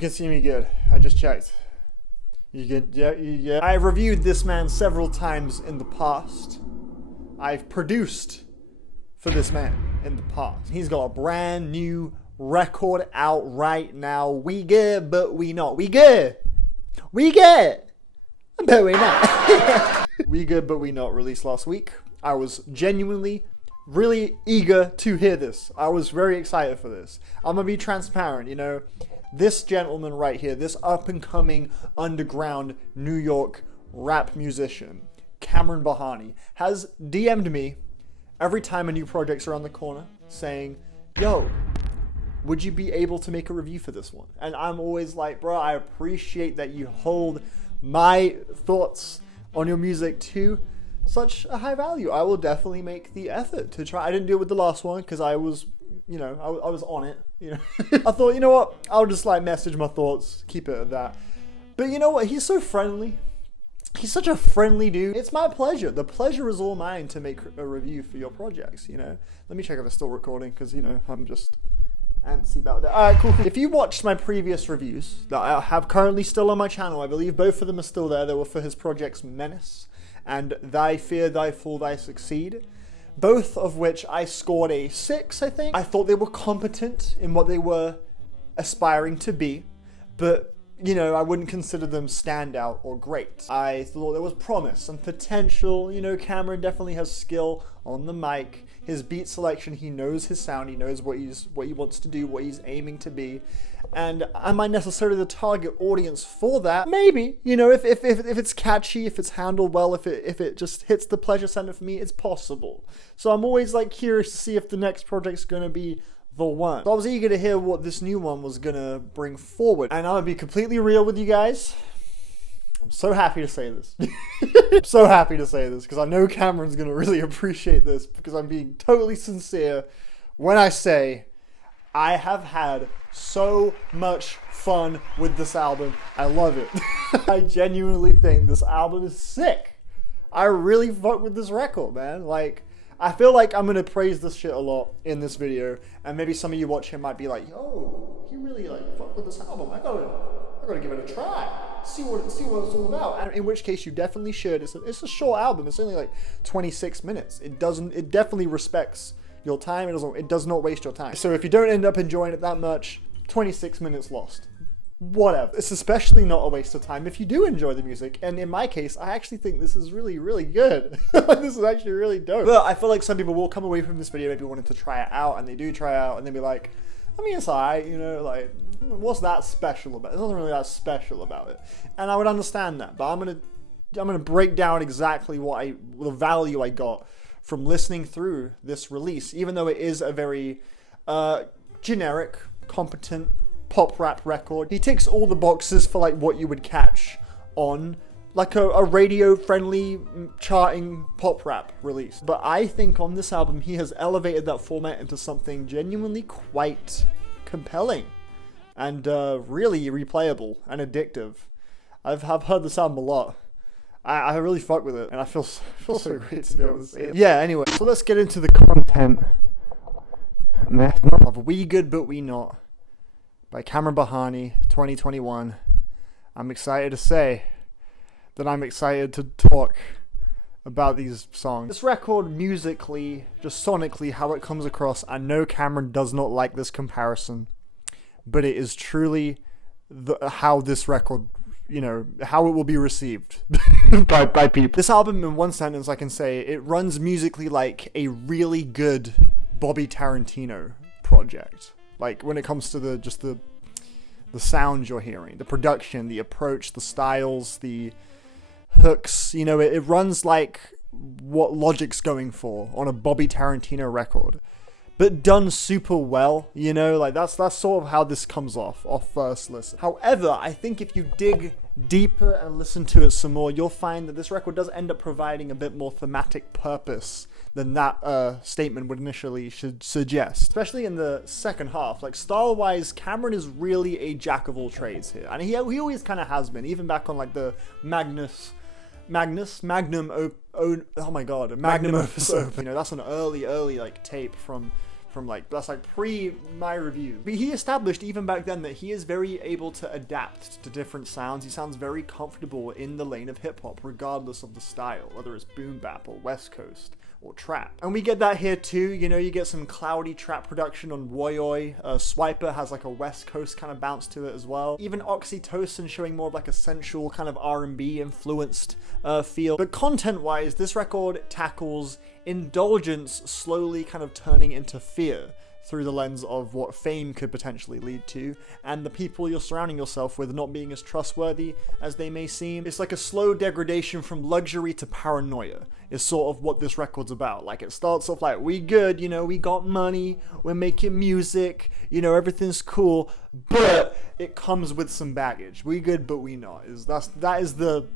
you can see me good. I just checked. You can, yeah. I've reviewed this man several times in the past. I've produced for this man in the past. He's got a brand new record out right now. We good, but we not. We good. We good, but we not. We good, but we not released last week. I was genuinely really eager to hear this. I was very excited for this. I'm gonna be transparent, you know. This gentleman right here, this up-and-coming underground New York rap musician, Kamron Bahani, has DM'd me every time a new project's around the corner saying, yo, would you be able to make a review for this one? And I'm always like, bro, I appreciate that you hold my thoughts on your music to such a high value. I will definitely make the effort to try. I didn't do it with the last one because I was, you know, I was on it, you know. I thought, you know what, I'll just like message my thoughts, keep it at that. But you know what, he's so friendly. He's such a friendly dude. It's my pleasure. The pleasure is all mine to make a review for your projects, you know. Let me check if it's still recording because, you know, I'm just antsy about that. Alright, cool. If you watched my previous reviews that I have currently still on my channel, I believe both of them are still there. They were for his projects Menace and Thy Fear, Thy Fall, Thy Succeed. Both of which I scored a 6, I think. I thought they were competent in what they were aspiring to be, but, you know, I wouldn't consider them standout or great. I thought there was promise and potential. You know, Kamron definitely has skill on the mic. His beat selection, he knows his sound, he knows what he wants to do, what he's aiming to be. And am I necessarily the target audience for that? Maybe. You know, if it's catchy, if it's handled well, if it just hits the pleasure center for me, it's possible. So I'm always like curious to see if the next project's gonna be the one. So I was eager to hear what this new one was gonna bring forward. And I'm gonna be completely real with you guys. I'm so happy to say this. I'm so happy to say this because I know Cameron's gonna really appreciate this because I'm being totally sincere when I say I have had so much fun with this album. I love it. I genuinely think this album is sick. I really fuck with this record, man. Like, I feel like I'm gonna praise this shit a lot in this video, and maybe some of you watching might be like, "Yo, you really like fuck with this album. I gotta give it a try. See what it's all about." And in which case, you definitely should. It's a short album. It's only like 26 minutes. It definitely respects your time. It does not waste your time. So if you don't end up enjoying it that much, 26 minutes lost. Whatever. It's especially not a waste of time if you do enjoy the music. And in my case, I actually think this is really, really good. This is actually really dope. But I feel like some people will come away from this video maybe wanting to try it out, and they do try it out, and they'll be like, I mean, it's alright, you know, like, what's that special about it? There's nothing really that special about it. And I would understand that, but I'm gonna break down exactly the value I got from listening through this release, even though it is a very generic, competent pop rap record. He ticks all the boxes for like what you would catch on like a radio friendly charting pop rap release. But I think on this album he has elevated that format into something genuinely quite compelling and really replayable and addictive. I've heard this album a lot. I really fuck with it, and I feel so great to be able to say it. Yeah, anyway, so let's get into the content of We Good But We Not by Kamron Bahani, 2021. I'm excited to say that I'm excited to talk about these songs. This record musically, just sonically, how it comes across, I know Kamron does not like this comparison, but it is truly how this record, you know, how it will be received by people. This album, in one sentence, I can say, it runs musically like a really good Bobby Tarantino project. Like, when it comes to the sound you're hearing, the production, the approach, the styles, the hooks, you know, it runs like what Logic's going for on a Bobby Tarantino record. But done super well, you know, like that's sort of how this comes off first listen. However, I think if you dig deeper and listen to it some more, you'll find that this record does end up providing a bit more thematic purpose than that statement would initially should suggest. Especially in the second half, like style-wise, Kamron is really a jack of all trades here, and he always kind of has been, even back on like the Magnum Opus Open. You know, that's an early like tape from from like, that's like pre my review. But he established even back then that he is very able to adapt to different sounds. He sounds very comfortable in the lane of hip hop, regardless of the style, whether it's boom bap or West Coast or trap. And we get that here too, you know, you get some cloudy trap production on Woi-Oi. Swiper has like a West Coast kind of bounce to it as well. Even Oxytocin showing more of like a sensual kind of R&B influenced feel. But content-wise, this record tackles indulgence slowly kind of turning into fear through the lens of what fame could potentially lead to, and the people you're surrounding yourself with not being as trustworthy as they may seem. It's like a slow degradation from luxury to paranoia is sort of what this record's about. Like, it starts off like, we good, you know, we got money, we're making music, you know, everything's cool, but it comes with some baggage. We good, but we not. That is the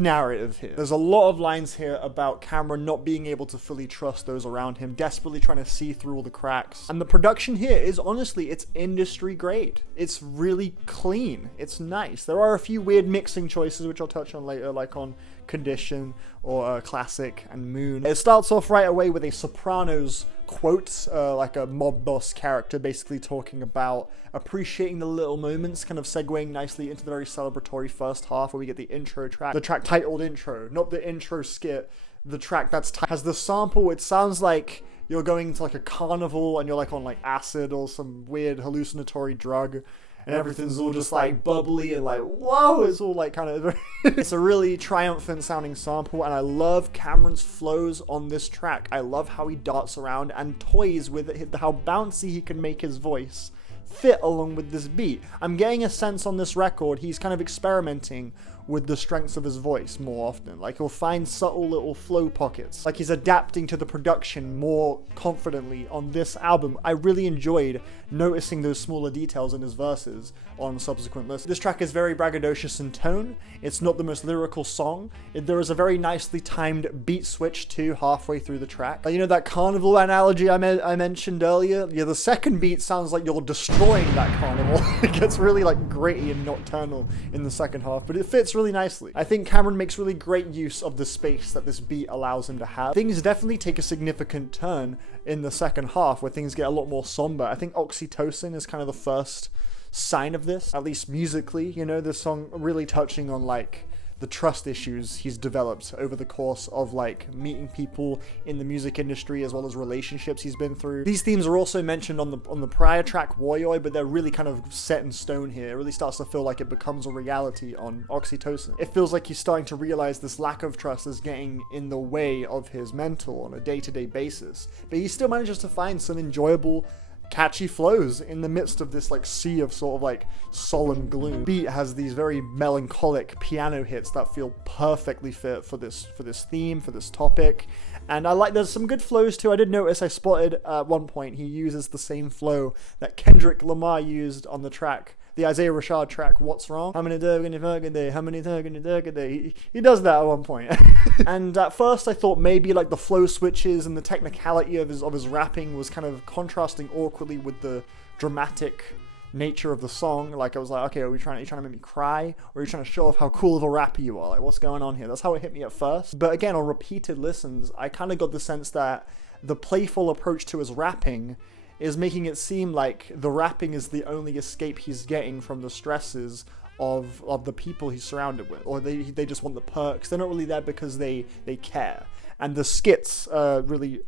narrative here. There's a lot of lines here about Kamron not being able to fully trust those around him, desperately trying to see through all the cracks. And the production here is honestly, it's industry grade. It's really clean. It's nice. There are a few weird mixing choices, which I'll touch on later, like on Condition or Classic and Moon. It starts off right away with a Sopranos quote, like a mob boss character basically talking about appreciating the little moments, kind of segueing nicely into the very celebratory first half where we get the intro track. The track titled Intro, not the intro skit. The track that's has the sample. It sounds like you're going to like a carnival and you're like on like acid or some weird hallucinatory drug. And everything's all just like bubbly and like, whoa, it's all like kind of, it's a really triumphant sounding sample, and I love Kamron's flows on this track. I love how he darts around and toys with it, how bouncy he can make his voice fit along with this beat. I'm getting a sense on this record he's kind of experimenting with the strengths of his voice more often. Like, he'll find subtle little flow pockets. Like, he's adapting to the production more confidently on this album. I really enjoyed noticing those smaller details in his verses on subsequent lists. This track is very braggadocious in tone. It's not the most lyrical song. There is a very nicely timed beat switch too halfway through the track. You know that carnival analogy I mentioned earlier? Yeah, the second beat sounds like you're destroying that carnival. It gets really like gritty and nocturnal in the second half, but it fits really nicely. I think Kamron makes really great use of the space that this beat allows him to have. Things definitely take a significant turn in the second half where things get a lot more somber. I think Oxytocin is kind of the first sign of this, at least musically. You know, this song really touching on like the trust issues he's developed over the course of like meeting people in the music industry, as well as relationships he's been through. These themes are also mentioned on the prior track Woi-Oi, but they're really kind of set in stone here. It really starts to feel like it becomes a reality on Oxytocin. It feels like he's starting to realize this lack of trust is getting in the way of his mental on a day-to-day basis, but he still manages to find some enjoyable catchy flows in the midst of this like sea of sort of like solemn gloom. Beat has these very melancholic piano hits that feel perfectly fit for this theme, for this topic. And I like, there's some good flows too. I did notice, I spotted at one point he uses the same flow that Kendrick Lamar used on the track, the Isaiah Rashad track, What's Wrong? How many day? How many day? He does that at one point. And at first I thought maybe like the flow switches and the technicality of his rapping was kind of contrasting awkwardly with the dramatic nature of the song. Like, I was like, okay, are you trying to make me cry, or are you trying to show off how cool of a rapper you are? Like, what's going on here? That's how it hit me at first. But again, on repeated listens, I kind of got the sense that the playful approach to his rapping is making it seem like the rapping is the only escape he's getting from the stresses of the people he's surrounded with, or they just want the perks. They're not really there because they care. And the skits really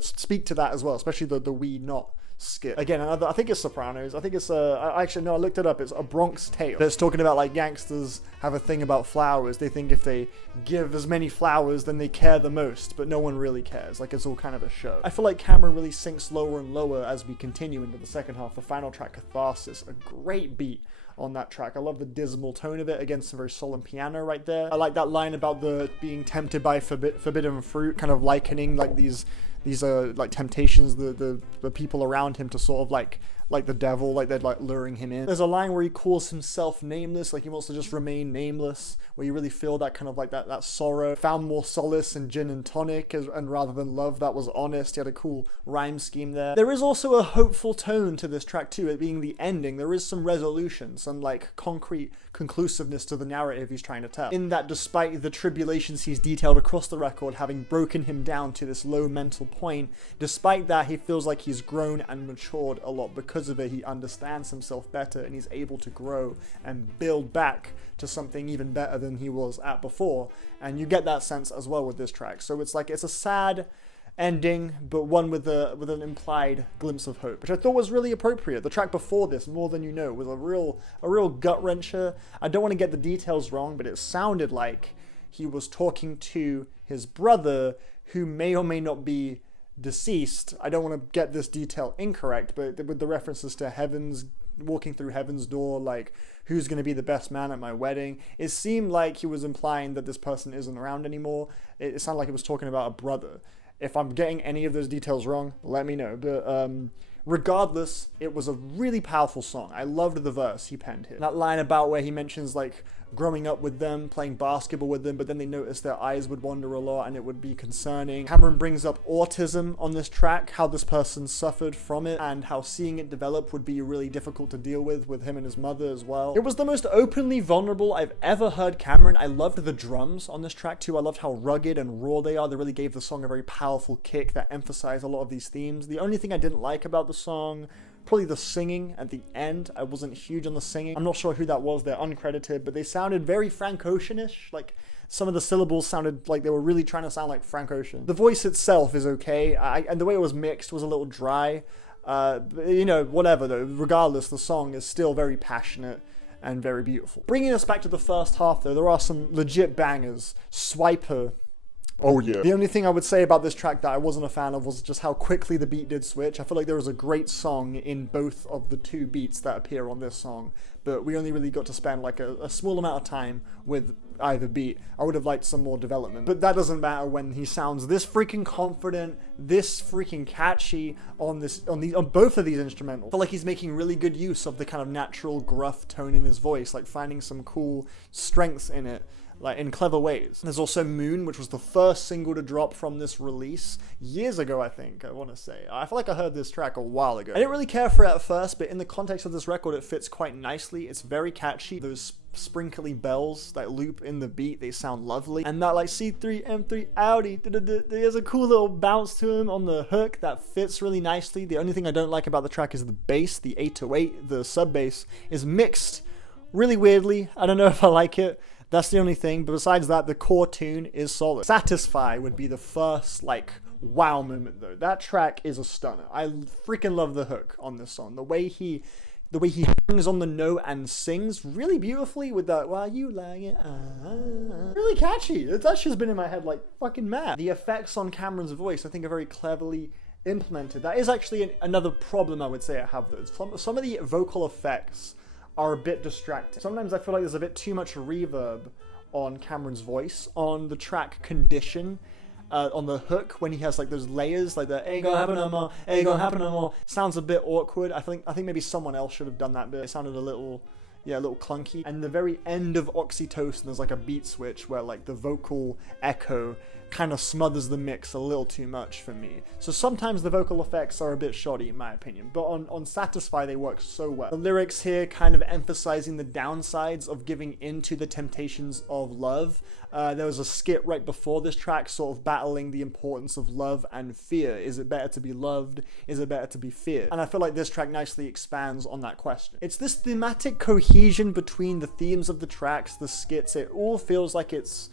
speak to that as well, especially the We Not skit. Again, I think it's Sopranos. I think it's actually, no, I looked it up. It's A Bronx Tale. It's talking about like gangsters have a thing about flowers. They think if they give as many flowers, then they care the most, but no one really cares. Like, it's all kind of a show. I feel like Kamron really sinks lower and lower as we continue into the second half. The final track, Catharsis, a great beat on that track. I love the dismal tone of it. Again, some very solemn piano right there. I like that line about the being tempted by forbidden fruit, kind of likening like these like temptations, the people around him to sort of like like the devil, like they're like luring him in. There's a line where he calls himself nameless, like he wants to just remain nameless, where you really feel that kind of like that sorrow. Found more solace in gin and tonic, and rather than love that was honest. He had a cool rhyme scheme there. There is also a hopeful tone to this track too, it being the ending. There is some resolution, some like concrete conclusiveness to the narrative he's trying to tell. In that despite the tribulations he's detailed across the record having broken him down to this low mental point, despite that he feels like he's grown and matured a lot. Because of it, he understands himself better and he's able to grow and build back to something even better than he was at before. And you get that sense as well with this track. So it's like, it's a sad ending, but one with an implied glimpse of hope, which I thought was really appropriate. The track before this, More Than You Know, was a real gut wrencher. I don't want to get the details wrong, but it sounded like he was talking to his brother, who may or may not be deceased. I don't want to get this detail incorrect, but with the references to heaven's, walking through heaven's door, like who's going to be the best man at my wedding, it seemed like he was implying that this person isn't around anymore. It sounded like he was talking about a brother. If I'm getting any of those details wrong, let me know. But regardless, it was a really powerful song. I loved the verse he penned here. That line about where he mentions like growing up with them, playing basketball with them, but then they noticed their eyes would wander a lot and it would be concerning. Kamron brings up autism on this track, how this person suffered from it and how seeing it develop would be really difficult to deal with him and his mother as well. It was the most openly vulnerable I've ever heard Kamron. I loved the drums on this track too. I loved how rugged and raw they are. They really gave the song a very powerful kick that emphasized a lot of these themes. The only thing I didn't like about the song, probably the singing at the end. I wasn't huge on the singing. I'm not sure who that was. They're uncredited, but they sounded very Frank Ocean-ish. Like some of the syllables sounded like they were really trying to sound like Frank Ocean. The voice itself is okay, and the way it was mixed was a little dry. You know, whatever though. Regardless, the song is still very passionate and very beautiful. Bringing us back to the first half though, there are some legit bangers. Swiper. Oh yeah. The only thing I would say about this track that I wasn't a fan of was just how quickly the beat did switch. I feel like there was a great song in both of the two beats that appear on this song, but we only really got to spend like a small amount of time with either beat. I would have liked some more development, but that doesn't matter when he sounds this freaking confident, this freaking catchy on both of these instrumentals. I feel like he's making really good use of the kind of natural gruff tone in his voice, like finding some cool strengths in it, like in clever ways. There's also Moon, which was the first single to drop from this release years ago, I think, I want to say. I feel like I heard this track a while ago. I didn't really care for it at first, but in the context of this record, it fits quite nicely. It's very catchy. Those sprinkly bells that loop in the beat, they sound lovely. And that like C3, M3, Audi, there's a cool little bounce to him on the hook that fits really nicely. The only thing I don't like about the track is the bass, the 808, the sub bass is mixed really weirdly. I don't know if I like it. That's the only thing, but besides that, the core tune is solid. Satisfy would be the first, like, wow moment, though. That track is a stunner. I freaking love the hook on this song. The way he hangs on the note and sings really beautifully with that, while you like it, really catchy. That's just been in my head like fucking mad. The effects on Kamron's voice, I think, are very cleverly implemented. That is actually another problem I would say I have, though. Some of the vocal effects are a bit distracting. Sometimes I feel like there's a bit too much reverb on Kamron's voice. On the track Condition, on the hook, when he has like those layers, like the ain't gonna happen no more, ain't gonna happen no more, sounds a bit awkward. I think maybe someone else should have done that bit. It sounded a little clunky. And the very end of Oxytocin, there's like a beat switch where like the vocal echo kind of smothers the mix a little too much for me. So sometimes the vocal effects are a bit shoddy in my opinion, but on Satisfy they work so well. The lyrics here kind of emphasizing the downsides of giving into the temptations of love. There was a skit right before this track sort of battling the importance of love and fear. Is it better to be loved? Is it better to be feared? And I feel like this track nicely expands on that question. It's this thematic cohesion between the themes of the tracks, the skits. It all feels like it's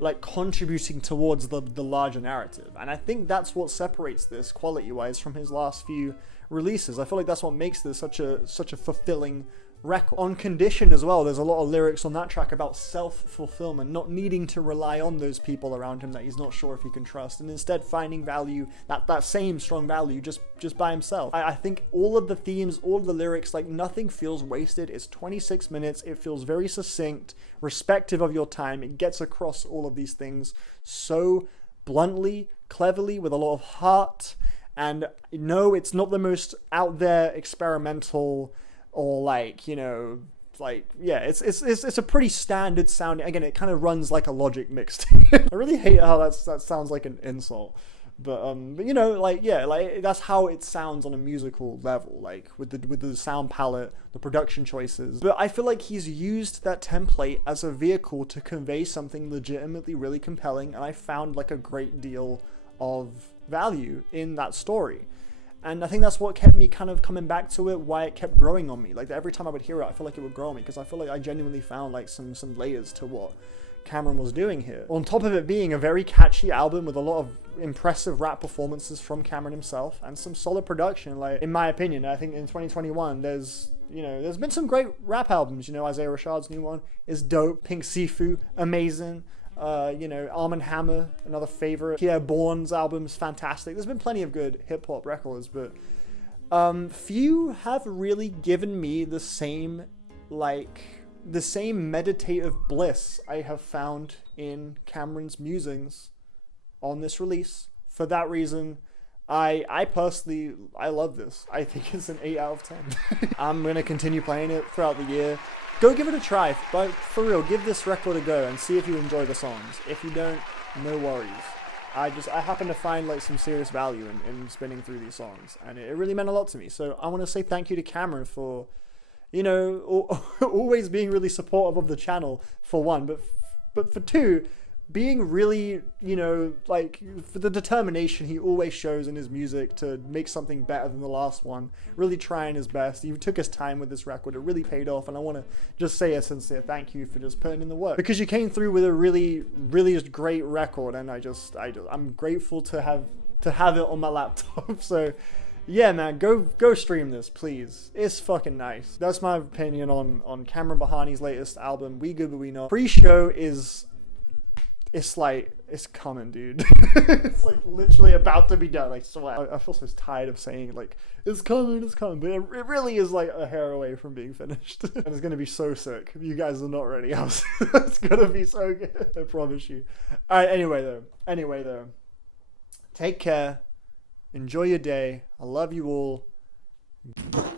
like contributing towards the larger narrative, and I think that's what separates this quality-wise from his last few releases. I feel like that's what makes this such a fulfilling record. On Condition as well, there's a lot of lyrics on that track about self-fulfillment, not needing to rely on those people around him that he's not sure if he can trust, and instead finding value, that same strong value, just by himself. I think all of the themes, all of the lyrics, like nothing feels wasted. It's 26 minutes, it feels very succinct, respective of your time. It gets across all of these things so bluntly, cleverly, with a lot of heart, And no, it's not the most out there experimental or like, you know, like, yeah, it's a pretty standard sound. Again, it kind of runs like a Logic mixtape. I really hate how that sounds like an insult. But you know, like, yeah, like that's how it sounds on a musical level, like with the sound palette, the production choices. But I feel like he's used that template as a vehicle to convey something legitimately really compelling, and I found like a great deal of value in that story. And I think that's what kept me kind of coming back to it, why it kept growing on me. Like every time I would hear it, I feel like it would grow on me, because I feel like I genuinely found like some layers to what Kamron was doing here. On top of it being a very catchy album with a lot of impressive rap performances from Kamron himself and some solid production, like in my opinion. I think in 2021 there's been some great rap albums. You know, Isaiah Rashad's new one is dope. Pink Sifu, amazing. You know, Arm & Hammer, another favorite. Pierre Bourne's album's fantastic. There's been plenty of good hip-hop records, but few have really given me the same meditative bliss I have found in Kamron's musings on this release. For that reason, I personally, I love this. I think it's an 8 out of 10. I'm going to continue playing it throughout the year. Go give it a try, but for real, give this record a go and see if you enjoy the songs. If you don't, no worries. I happen to find like some serious value in spinning through these songs, and it really meant a lot to me. So I want to say thank you to Kamron for, you know, always being really supportive of the channel, for one, but for two, being really, you know, like, for the determination he always shows in his music to make something better than the last one, really trying his best. He took his time with this record. It really paid off, and I want to just say a sincere thank you for just putting in the work, because you came through with a really, really great record, and I'm grateful to have it on my laptop. So yeah, man, go stream this, please. It's fucking nice. That's my opinion on Kamron Bahani's latest album, We Good But We Not. Pre-show is, it's like, it's coming, dude. It's like literally about to be done, I swear. I feel so tired of saying like, it's coming, but it really is like a hair away from being finished. And it's gonna be so sick. You guys are not ready. It's gonna be so good, I promise you. Alright, anyway though. Take care. Enjoy your day. I love you all.